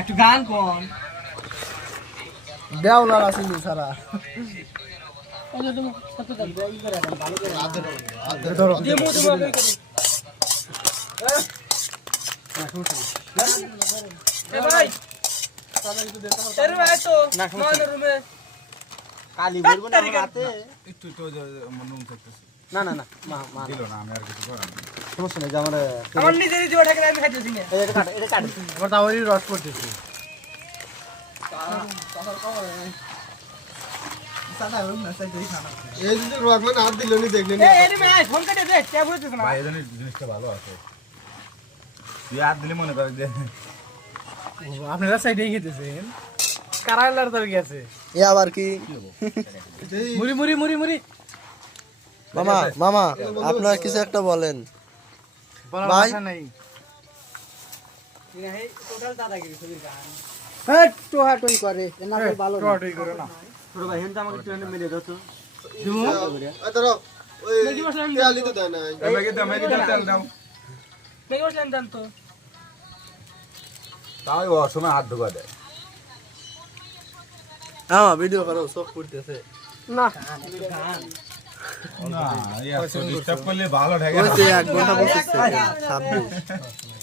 একটু গান কোন দেওলার আসিনি সারা কালি বলবো না রাতে একটু তো মন করতেছে না না না মা দিল না আমি আর কিছু করার নেই সমস্যা নেই যে আমার আমার নিজেরই জোড়া খেলে আমি খাইতেছি না এটা কাট এটা কাট আমার তাওয়ারই রস পড়তেছে এই যদি রকমান হাত দিল নি দেখলেন এরে ভাই ফোন কেটে দে কে বলছিস না ভাই এই জিনিসটা ভালো আছে তুই আর দিলে মনে করে যে আপনারা সাইডেই খেতেছেন কারাইলার তরকারি আছে এ আবার কি মুড়ি মুড়ি মুড়ি মুড়ি মামা মামা আপনারা কিছু একটা বলেন ভাই নাই টোটাল দাদাগিরি ছবির গান হ্যাঁ টোহা টই করে না ভালো না টই করে না ছোট ভাই হেন আমাকে ট্রেনে মেরে দাও তো দিমু ধরো ওই মেগি মশলা তেলি তো দেয় না মেগি দাও তেল দাও মেগি মশলা দেন তো তাই ও সময় হাত ঢোকা দেয় হ্যাঁ ভিডিও করো সব করতেছে না না এই ডিস্টার্ব করলে ভালো ঠেকে ওই যে 1 ঘন্টা বসেছে 26